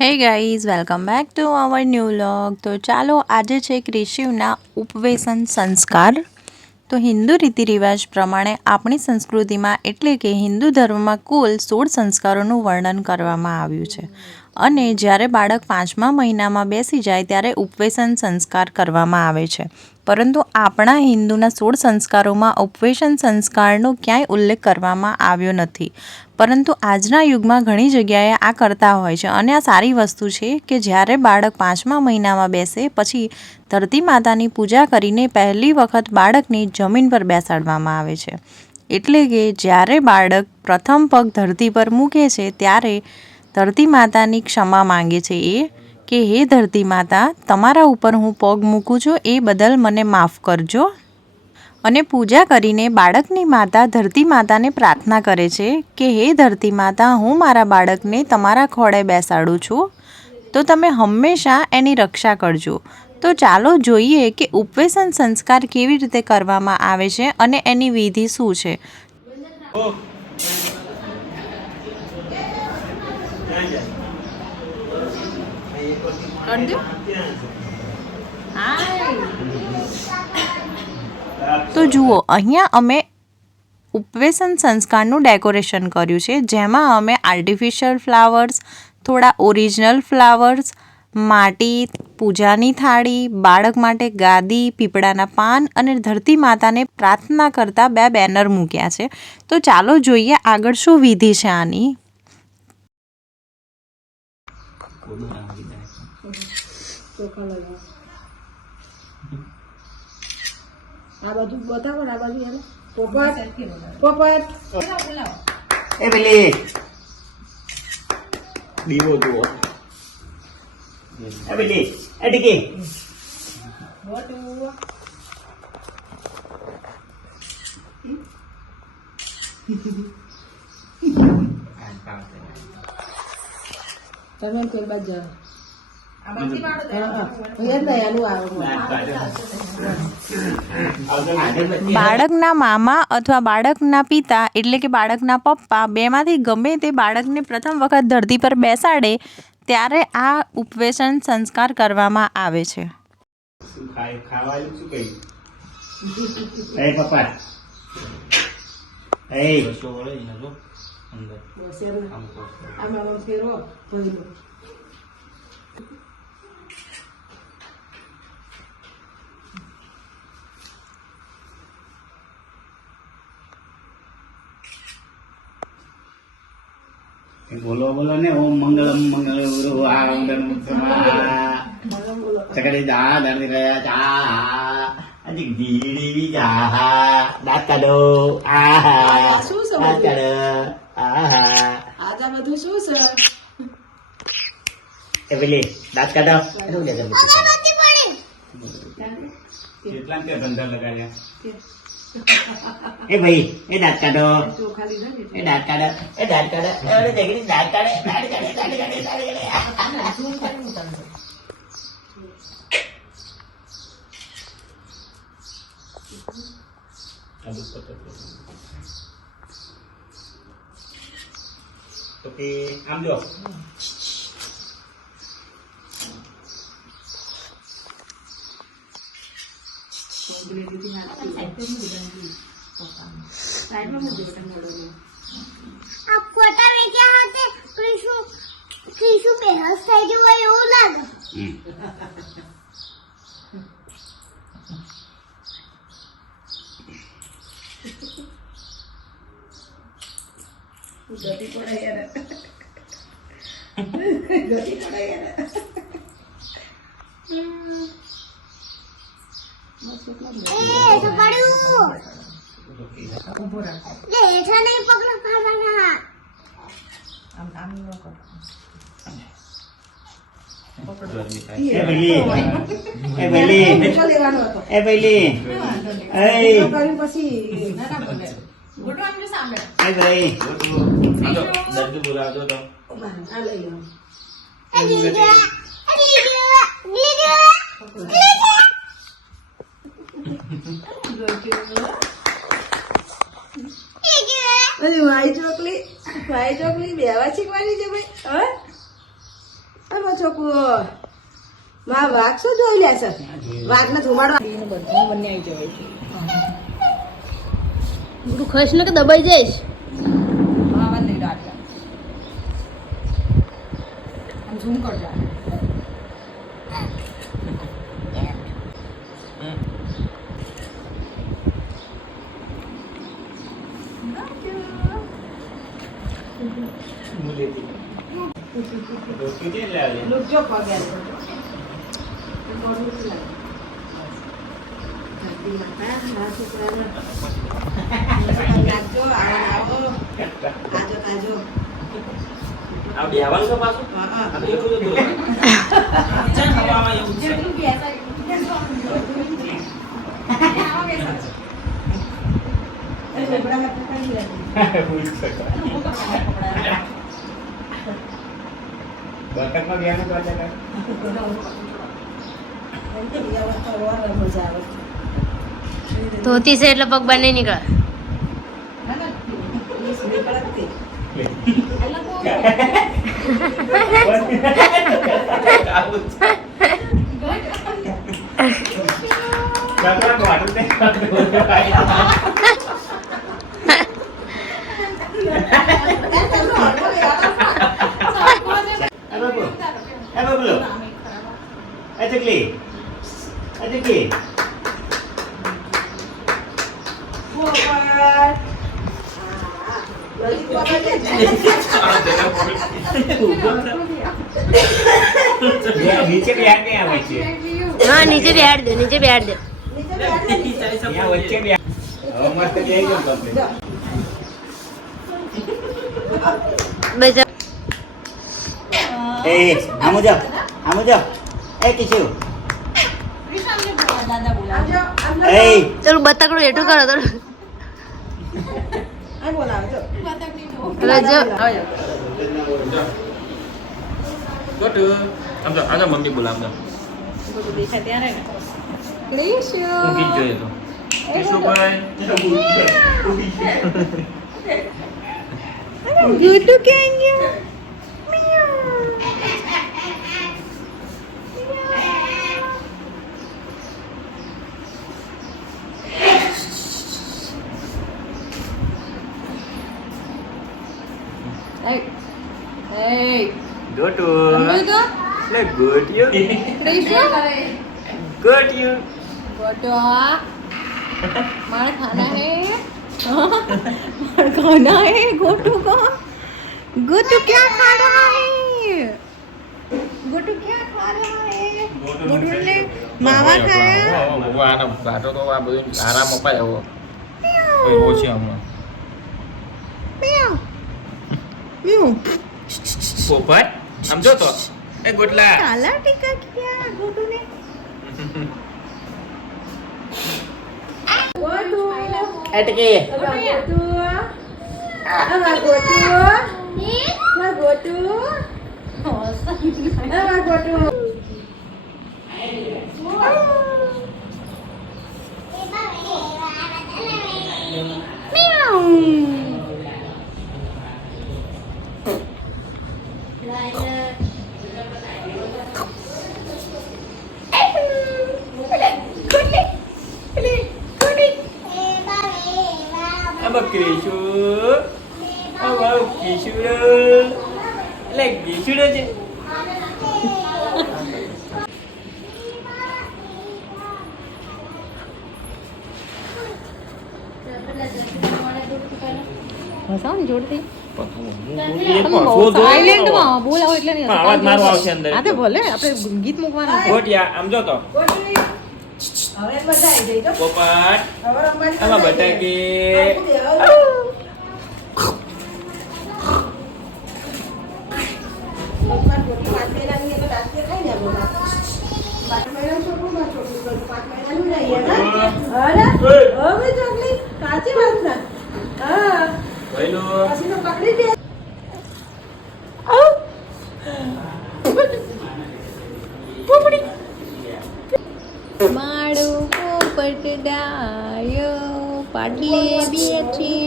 Hey guys, welcome back to our new vlog. તો ચાલો આજે છે ક્રિશિવના ઉપવેશન સંસ્કાર. તો હિન્દુ રીતિ રિવાજ પ્રમાણે આપણી સંસ્કૃતિમાં એટલે કે હિન્દુ ધર્મમાં કુલ 16 સંસ્કારોનું વર્ણન કરવામાં આવ્યું છે અને જ્યારે બાળક 5મા મહિનામાં બેસી જાય ત્યારે ઉપવેશન સંસ્કાર કરવામાં આવે છે. પરંતુ આપણા હિન્દુના 16 સંસ્કારોમાં ઉપવેશન સંસ્કારનો ક્યાંય ઉલ્લેખ કરવામાં આવ્યો નથી. પરંતુ આજના યુગમાં ઘણી જગ્યાએ આ કરતા હોય છે અને આ સારી વસ્તુ છે કે જ્યારે બાળક 5મા મહિનામાં બેસે પછી ધરતી માતાની પૂજા કરીને પહેલી વખત બાળકને જમીન પર બેસાડવામાં આવે છે. એટલે કે જ્યારે બાળક પ્રથમ પગ ધરતી પર મૂકે છે ત્યારે ધરતી માતાની ક્ષમા માંગે છે કે હે ધરતી માતા, તમારા ઉપર હું પગ મૂકું છું, એ બદલ મને માફ કરજો. અને પૂજા કરીને બાળકની માતા ધરતી માતાને પ્રાર્થના કરે છે કે હે ધરતી માતા, હું મારા બાળકને તમારા ખોળે બેસાડું છું, તો તમે હંમેશા એની રક્ષા કરજો. તો ચાલો જોઈએ કે ઉપવેશન સંસ્કાર કેવી રીતે કરવામાં આવે છે અને એની વિધિ શું છે. તો જુઓ, અહીંયા અમે ઉપવેશન સંસ્કારનું ડેકોરેશન કર્યું છે, જેમાં અમે આર્ટિફિશિયલ ફ્લાવર્સ, થોડા ઓરિજિનલ ફ્લાવર્સ, માટી, પૂજાની થાળી, બાળક માટે ગાદી, પીપળાના પાન અને ધરતી માતાને પ્રાર્થના કરતા 2 બેનર મૂક્યા છે. તો ચાલો જોઈએ આગળ શું વિધિ છે આની. આ બાજુ બતાવો ને, આ બાજુ એને પોપટ એ પેલી દીવો જુઓ, એ પેલી એ ટીકી તમે કોઈ બાજુ જાઓ. બાળકના મામા અથવા બાળકના પિતા એટલે કે બાળકના પપ્પા બેમાંથી ગમે તે બાળકને પ્રથમ વખત ધરતી પર બેસાડે ત્યારે આ ઉપવેશન સંસ્કાર કરવામાં આવે છે. ખાવાનું શું કહ્યું? એ પપ્પા એ આમાં ફેરવો પહેલું. બોલો બોલો ને, ઓમ મંગલમ મંગલ ગુરુ આનંદન સકડી દા દર્દી રહ્યા ચા અધિક દીડી જા દાતડો આહા શું છે દાતડો આહા આ બધું શું છે? એ પેલી દાંત કાઢો એનું લે કેટલા કે ધંધા લગાડ્યા એ ભાઈ એ દાંત કાઢો એ દાંત કાઢો એ દાંત કાઢો એ દેખી દાંત કાઢે દાંત કાઢે દાંત કાઢે દાંત કાઢે તો કે આમ જો आप फोटा में क्या हाथे कृषु बेहोश થઈ ગયો હોય એવું લાગે. ગતિ પડે યાર, ગતિ પડે યાર. એ તો પડ્યું લે હેઠા નહીં પકડો ખાવાના. આમ આમ ન કરો. એ પેલી એ પેલી એટલો લેવાનો હતો. એ પેલી એ કર્યું પછી એ ભાઈ દર્દ બોલાવતો તો આ લઈ લો. વાઈ ચોકલી બેવા શીખવાની છે ભાઈ. હવે છોકુ માં વાઘ શું જોઈ લે છે વાઘને ધુમાડવા બધા બંને આવી જવાય છે ગુરુ ખસ ને કે દબાઈ જઈશ હા વાત નહીં રાત આમ ઝૂમ કરજો રોટલી છે લે આવે લુકજો પગે આ બેહવાનું છે પાછું આ તો એટલું જ દૂર ચાલ હવામાં એવું છે બતકમાં બેહવાનું તો મજા આવે ધોતી છે એટલે પગ બહાર નહીં નીકળે નીચે બેહાડ દે આવે છે હા નીચે બેહાડ દે નીચે બેહાડ દે અહીંયા વચ્ચે બે હવે મસ્ત બેહી ગયો કમ્પ્લીટ બજા એ આમો જાઓ એ કિશુ એ થોડું બતકડું હેઠું કરો થોડું આ બોલાવે જો રજો ગોટુ આમ તો મમ્મી બોલા આમ તો દેખાય ત્યારે ક્રિશુ ઊંઘી જ જોઈએ તો કેશુભાઈ ગુટુ ક્યાં ગયો Hey, ગોટુ રમ્યું તો? લે ગોટિયો ક્રિશુ ગોટિયો गोटू मार खाना है मार खाना है गोटू को गोटू क्या खा रहा है गोटू क्या खा रहा है गोटू ने मावा खाया આનો ગાટો તો આ બધું આરામ અપાય એવો કોઈ ઓછી હમણાં म्याऊ म्याऊ પોપટ સમજો તો એ ગોટલા काला टीका किया गोटू ने गोटू અટકે गोटू आवा गोटू ना गोटू आवा gotu Apa kesu? Apa kesu? Lagi kesu aja. હસાવ જોડતી સાયલેન્ટમાં બોલાવો એટલે નહીં અવાજ મારો આવશે અંદર આ તો ભલે આપણે ગીત મૂકવાના છે ગોટિયા આમ જો તો હવે બધા આવી જઈ જો પોપટ હવે રમવાની આમાં બટાકી કાચી વાત ના હા ભાઈલો પછી તો પકડી દે માળો પોપટ ડાયો પાટલે બેઠી